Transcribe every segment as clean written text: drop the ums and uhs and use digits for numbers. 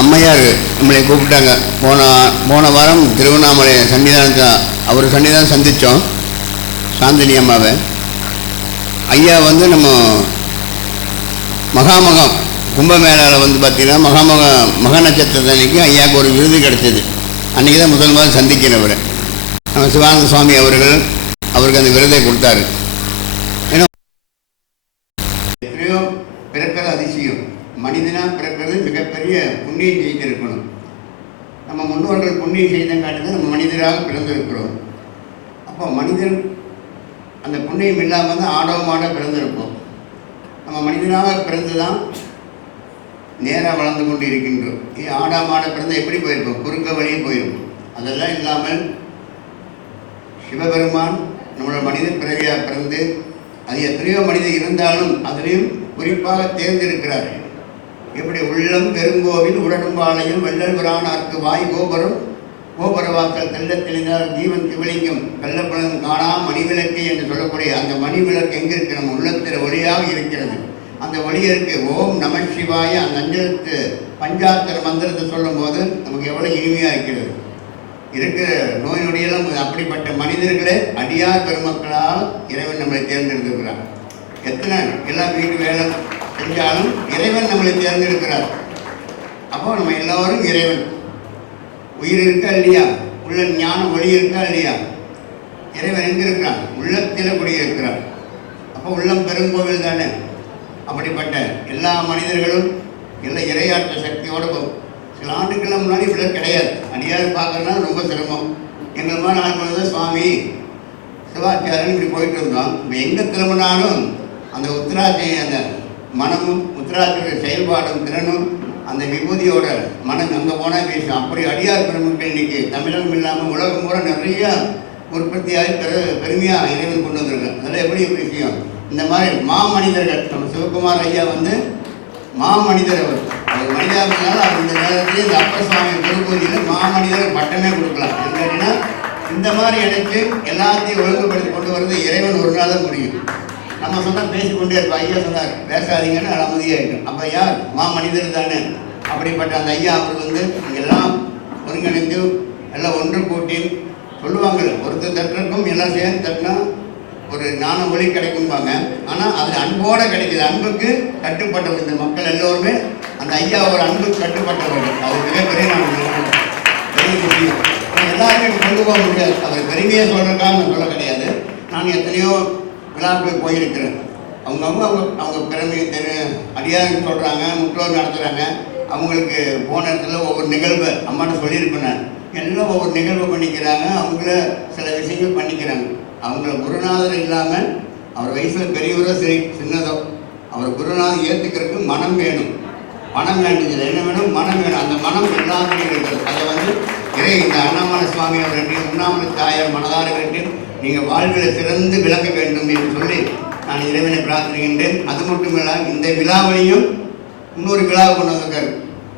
அம்மையார் நம்மளை கூப்பிட்டாங்க. போன வாரம் திருவண்ணாமலை சன்னிதானத்தை அவர் சன்னிதானம் சந்தித்தோம், சாந்தினி அம்மாவை. ஐயா வந்து நம்ம மகாமகம் கும்பமேளாவில் பார்த்திங்கன்னா மக நட்சத்திரத்தை அன்றைக்கி ஐயாவுக்கு ஒரு விருது கிடைச்சது. அன்றைக்கி தான் முதல் முதல் சந்திக்கிறவர் நம்ம சிவானந்த சுவாமி அவருக்கு அந்த விருதை கொடுத்தாரு. ஏன்னா எத்தனையோ பிறக்கிறது அதிசயம். மனிதனாக பிறக்கிறது மிகப்பெரிய புண்ணியம் செய்திருக்கணும். நம்ம முன்னோர்கள் புண்ணியம் செய்தங்காட்டி நம்ம மனிதராக பிறந்திருக்கிறோம். அப்போ மனிதன் அந்த புண்ணியம் இல்லாமல் தான் ஆடவமாக பிறந்திருப்போம். நம்ம மனிதனாக பிறந்து தான் நேராக வளர்ந்து கொண்டு இருக்கின்றோம். ஆடாமாட பிறந்து எப்படி போயிருப்போம்? குறுக்க வழியும் போயிருப்போம். அதெல்லாம் இல்லாமல் சிவபெருமான் நம்மளோட மனித பிறவியாக பிறந்து அது எத்தனையோ மனிதர் இருந்தாலும் அதிலையும் குறிப்பாக தேர்ந்தெடுக்கிறார். எப்படி உள்ளம் பெருங்கோவில் உடனும்பாளையம் வெள்ளல் பிரானார்க்கு வாய் கோபுரம் கோபுரவாக்கல் தெல்ல தெளிந்தார் ஜீவன் சிவலிங்கம் கள்ளப்பழம் காணா மணிவிளக்கு என்று சொல்லக்கூடிய அந்த மணிவிளக்கு எங்கே இருக்கு? நம்ம உள்ளத்தில் ஒளியாக இருக்கிறது. அந்த ஒளியிற்கு ஓம் நம சிவாய அந்த அஞ்சலுக்கு பஞ்சாத்தர மந்திரத்தை சொல்லும் போது நமக்கு எவ்வளோ இனிமையாக இருக்கிறது. இருக்கிற நோய் நொடியெல்லாம் அப்படிப்பட்ட மனிதர்களே அடியார் பெருமக்களால் இறைவன் நம்மளை தேர்ந்தெடுத்திருக்கிறார். எத்தனை எல்லாம் வீட்டு வேலை செஞ்சாலும் இறைவன் நம்மளை தேர்ந்தெடுக்கிறார். அப்போ நம்ம எல்லோரும் இறைவன். உயிர் இருக்கா இல்லையா? உள்ள ஞான ஒளி இருக்கா இல்லையா? இறைவன் எங்கே இருக்கிறான்? உள்ளத்தில் குடியிருக்கிறார். அப்போ உள்ளம் பெருங்கோவில் தானே. அப்படிப்பட்ட எல்லா மனிதர்களும் எல்லாம் இறையாற்ற சக்தியோடு சில ஆண்டுக்கெல்லாம் முன்னாடி இப்படி கிடையாது. அடியார் பார்க்கறதுனா ரொம்ப சிரமம். எங்கள் மாதிரி ஆட்கள் தான் சுவாமி சிவாச்சாரன் இப்படி போயிட்டு இருந்தோம். இப்போ எங்கே திரும்பினாலும் அந்த உத்திராட்சி அந்த மனமும் உத்திராட்சியோட செயல்பாடும் திறனும் அந்த விபூதியோட மனம் அங்கே போனால் பேசும். அப்படி அடியார் பெருமக்கள் இன்னைக்கு தமிழகம் இல்லாமல் உலகம் பூரா நிறைய உற்பத்தியாகி பெருமையாக இறைவன் கொண்டு வந்திருக்காங்க. அதெல்லாம் எப்படி விஷயம்? இந்த மாதிரி மாமனிதர்கள் நம்ம சிவகுமார் ஐயா மாமனிதர். அவர் மனிதனாக இருந்தாலும் அவர் இந்த நேரத்தில் இந்த அப்பர் சுவாமி குருபூதியில் மாமனிதர் பட்டமே கொடுக்கலாம். என்னன்னா இந்த மாதிரி எனக்கு எல்லாத்தையும் ஒழுங்குபடுத்தி கொண்டு வரது இறைவன் ஒரு நாள் தான் முடியும். நம்ம சொன்னால் பேசிக்கொண்டே இருப்போம். ஐயா சொன்னார் பேசாதீங்கன்னு அமைதியாகிட்டோம். அப்போ யார்? மாமனிதர் தானே. அப்படிப்பட்ட அந்த ஐயா அவர் எல்லாம் ஒருங்கிணைந்து எல்லாம் ஒன்று கூட்டி சொல்லுவாங்க. ஒருத்தர் தட்டுறக்கும் எல்லாம் சேர்ந்து தட்டினா ஒரு ஞான ஒளி கிடைக்கும்பாங்க. ஆனால் அது அன்போடு கிடைக்கிது. அன்புக்கு கட்டுப்பட்டவர் இந்த மக்கள் எல்லோருமே. அந்த ஐயா ஒரு அன்புக்கு கட்டுப்பட்டவர்கள். அது மிகப்பெரிய பெரிய விஷயம். எல்லாருமே கொண்டு போக முடியாது. அவர் பெருமையாக சொல்கிறதுக்காக நான் சொல்ல கிடையாது. நான் எத்தனையோ விழாக்கள் போயிருக்கிறேன். அவங்க பெருமையை அடியாருக்கு சொல்கிறாங்க, முற்றோர் நடத்துகிறாங்க. அவங்களுக்கு போன இடத்துல ஒவ்வொரு நிகழ்வை அம்மாட்ட சொல்லியிருப்பேன். எல்லாம் ஒவ்வொரு நிகழ்வு பண்ணிக்கிறாங்க. அவங்கள சில விஷயங்கள் பண்ணிக்கிறாங்க. அவங்கள குருநாதர் இல்லாமல் அவர் வயசில் பெரியவரோ சரி சின்னதோ அவர் குருநாதர் ஏற்றுக்கிறதுக்கு மனம் வேணும். மனம் வேண்டியதில்லை. என்ன வேணும்? மனம் வேணும். அந்த மனம் எல்லாத்துலையும் இருக்கிறது. அதை இந்த அண்ணாமலை சுவாமி அவர் வேண்டியும் உண்ணாமலை தாயார் மனதார வேண்டியும் நீங்கள் வாழ்வில் சிறந்து விளங்க வேண்டும் என்று சொல்லி நான் இறைவனை பிரார்த்திக்கின்றேன். அது மட்டும் இல்லை, இந்த விழாவிலையும் இன்னொரு விழாவை கொண்டு வந்திருக்காரு.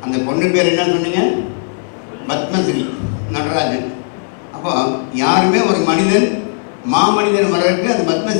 அந்த பொண்ணு பேர் என்ன சொன்னீங்க? பத்மஸ்ரீ நடராஜன். அப்போ யாருமே ஒரு மனிதன் மாமனிதன் வர்றதுக்கு அந்த பத்மஸ்ரீ